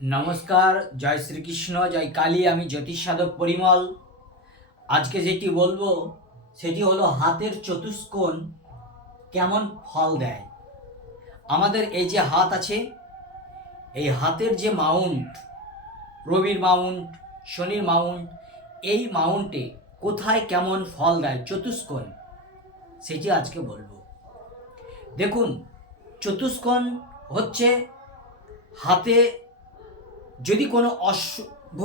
নমস্কার, জয় শ্রীকৃষ্ণ, জয় কালী। আমি জ্যোতিষ সাধক পরিমল। আজকে যেটি বলবো সেটি হলো হাতের চতুষ্কোণ কেমন ফল দেয়। আমাদের এই যে হাত আছে, এই হাতের যে মাউন্ট, রবির মাউন্ট, শনির মাউন্ট, এই মাউন্টে কোথায় কেমন ফল দেয় চতুষ্কোণ, সেটি আজকে বলবো। দেখুন, চতুষ্কোণ হচ্ছে হাতে যদি কোনো অশুভ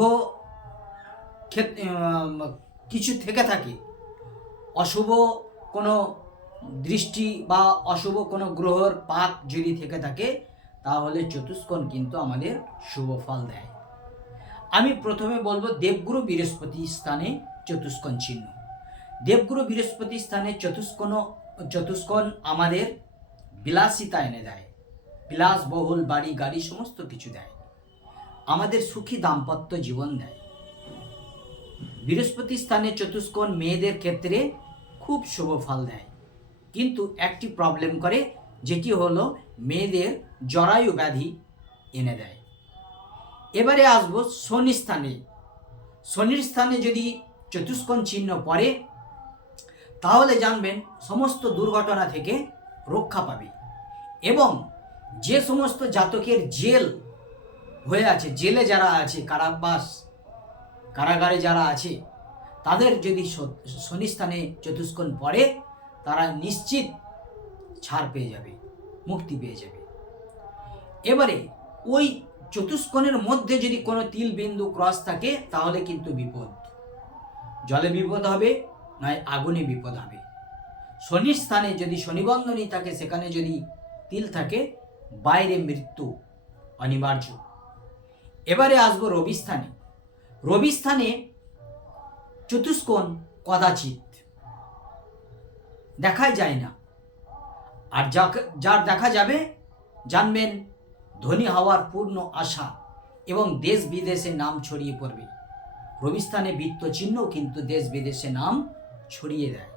কিছু থেকে থাকে, অশুভ কোনো দৃষ্টি বা অশুভ কোনো গ্রহর পাক যদি থেকে থাকে, তাহলে চতুষ্কোণ কিন্তু আমাদের শুভ ফল দেয়। আমি প্রথমে বলবো দেবগুরু বৃহস্পতি স্থানে চতুষ্কোণ চিহ্ন। দেবগুরু বৃহস্পতি স্থানে চতুষ্কোণ আমাদের বিলাসিতা এনে দেয়, বিলাসবহুল বাড়ি গাড়ি সমস্ত কিছু দেয়, আমাদের সুখী দাম্পত্য জীবন দেয়। বৃহস্পতি স্থানে চতুষ্কোণ মেয়েদের ক্ষেত্রে খুব শুভ ফল দেয়, কিন্তু একটি প্রবলেম করে, যেটি হলো মেয়েদের জরায়ু ব্যাধি এনে দেয়। এবারে আসবো শনি স্থানে। শনির স্থানে যদি চতুষ্কোণ চিহ্ন পড়ে, তাহলে জানবেন সমস্ত দুর্ঘটনা থেকে রক্ষা পাবে। এবং যে সমস্ত জাতকের জেল হয়ে আছে, জেলে যারা আছে, কারাগারে যারা আছে, তাদের যদি শনি স্থানে চতুষ্কোণ পড়ে, তারা নিশ্চিত ছাড় পেয়ে যাবে, মুক্তি পেয়ে যাবে। এবারে ওই চতুষ্কোণের মধ্যে যদি কোনো তিল বিন্দু ক্রস থাকে, তাহলে কিন্তু বিপদ, জলে বিপদ হবে, নয় আগুনে বিপদ হবে। শনির স্থানে যদি শনিবন্ধনী থাকে, সেখানে যদি তিল থাকে, বাইরে মৃত্যু অনিবার্য। এবারে আসবো রবি স্থানে। রবি স্থানে চতুষ্কোণ কদাচিৎ, দেখাই যায় না। আর যার দেখা যাবে, জানবেন ধনী হওয়ার পূর্ণ আশা এবং দেশ বিদেশে নাম ছড়িয়ে পড়বে। রবি স্থানে বৃত্ত চিহ্ন কিন্তু দেশ বিদেশে নাম ছড়িয়ে দেয়।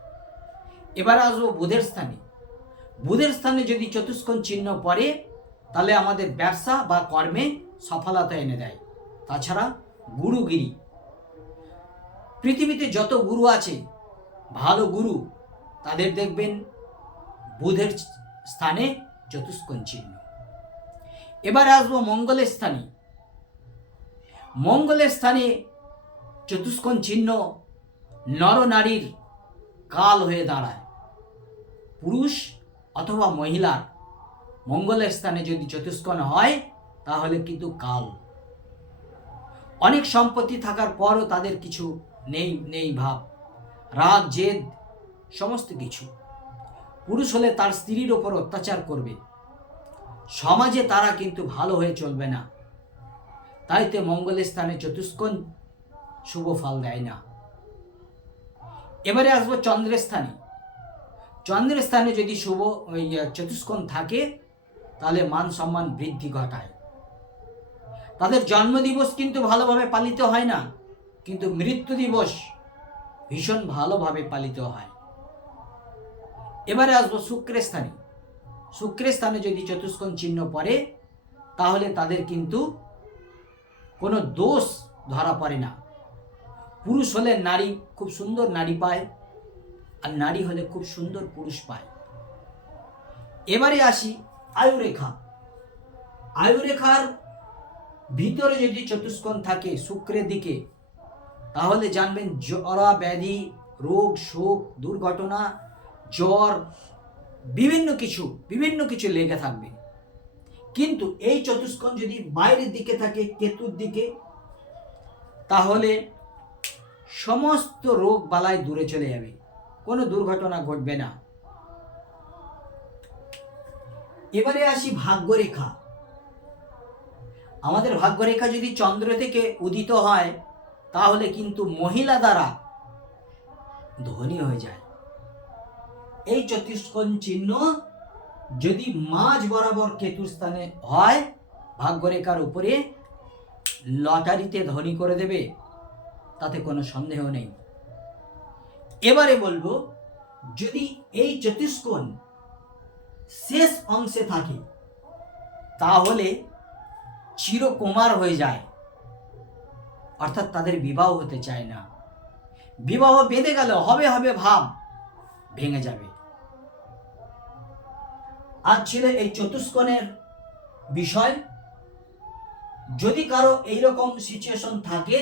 এবার আসবো বুধের স্থানে। বুধের স্থানে যদি চতুষ্কোণ চিহ্ন পড়ে, তাহলে আমাদের ব্যবসা বা কর্মে সফলতা এনে দেয়। তাছাড়া গুরুগিরি, পৃথিবীতে যত গুরু আছে, ভালো গুরু, তাদের দেখবেন বুধের স্থানে চতুষ্কোণ চিহ্ন। এবার আসবো মঙ্গলের স্থানে। মঙ্গলের স্থানে চতুষ্কোণ চিহ্ন নরনারীর কাল হয়ে দাঁড়ায়। পুরুষ অথবা মহিলার মঙ্গলের স্থানে যদি চতুষ্কোণ হয়, তাহলে কিন্তু কাল। অনেক সম্পত্তি থাকার পরও তাদের কিছু নেই ভাব, রাগ জেদ সমস্ত কিছু। পুরুষ হলে তার স্ত্রীর ওপর অত্যাচার করবে, সমাজে তারা কিন্তু ভালো হয়ে চলবে না। তাইতে মঙ্গলের স্থানে চতুষ্কোণ শুভ ফল দেয় না। এবারে আসবো চন্দ্রের স্থানে। চন্দ্রের স্থানে যদি চতুষ্কোণ থাকে, তাহলে মান সম্মান বৃদ্ধি ঘটায়। তাদের জন্মদিবস কিন্তু ভালোভাবে পালিত হয় না, কিন্তু মৃত্যু দিবস ভীষণ ভালোভাবে পালিত হয়। এবারে আসবো শুক্রের স্থানে। শুক্রের স্থানে যদি চতুষ্কোণ চিহ্ন পড়ে, তাহলে তাদের কিন্তু কোনো দোষ ধরা পড়ে না। পুরুষ হলে নারী খুব সুন্দর নারী পায়, আর নারী হলে খুব সুন্দর পুরুষ পায়। এবারে আসি আয়ুরেখা। আয়ুরেখার ভিতরে যদি চতুষ্কোণ থাকে শুক্রের দিকে, তাহলে জানবেন জরা ব্যাধি, রোগ শোক দুর্ঘটনা, জ্বর, বিভিন্ন কিছু লেগে থাকবে। কিন্তু এই চতুষ্কোণ যদি বাইরের দিকে থাকে, কেতুর দিকে, তাহলে সমস্ত রোগ বালাই দূরে চলে যাবে, কোনো দুর্ঘটনা ঘটবে না। এবারে আসি ভাগ্যরেখা। আমাদের ভাগ্যরেখা যদি চন্দ্র থেকে উদিত হয়, তাহলে কিন্তু মহিলা দ্বারা ধনী হয়ে যায়। এই চতুষ্কোণ চিহ্ন যদি মাঝ বরাবর কেতুর স্থানে হয়, ভাগ্যরেখার উপরে লটারিতে ধনী করে দেবে, তাতে কোনো সন্দেহ নেই। এবারে বলবো, যদি এই চতুষ্কোণ শেষ অংশে থাকে, তাহলে চিরকুমার হয়ে যায়, অর্থাৎ তাদের বিবাহ হতে চায় না, বিবাহ বেঁধে গেল হবে হবে ভাব ভেঙে যাবে। আজ ছিল এই চতুষ্কোণের বিষয়। যদি কারো এইরকম সিচুয়েশন থাকে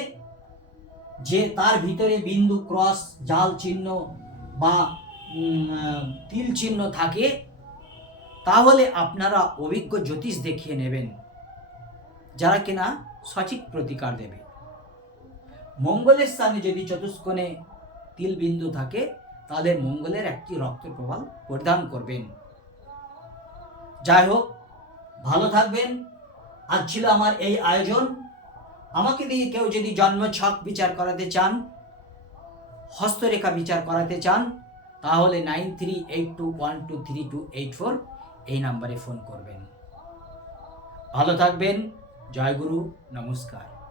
যে তার ভিতরে বিন্দু, ক্রস, জাল চিহ্ন বা তিল চিহ্ন থাকে, তাহলে আপনারা অভিজ্ঞ জ্যোতিষ দেখিয়ে নেবেন, যারা কিনা সঠিক প্রতিকার দেবে। মঙ্গলের স্থানে যদি চতুষ্কোণে তিল বিন্দু থাকে, তাহলে মঙ্গলের একটি রক্ত প্রবাল পরিধান করবেন। যাই হোক, ভালো থাকবেন। আজ ছিল আমার এই আয়োজন। আমাকে দিয়ে কেউ যদি জন্ম ছক বিচার করাতে চান, হস্তরেখা বিচার করাতে চান, তাহলে 9382123284 এই নাম্বারে ফোন করবেন। ভালো থাকবেন। জয় গুরু, নমস্কার।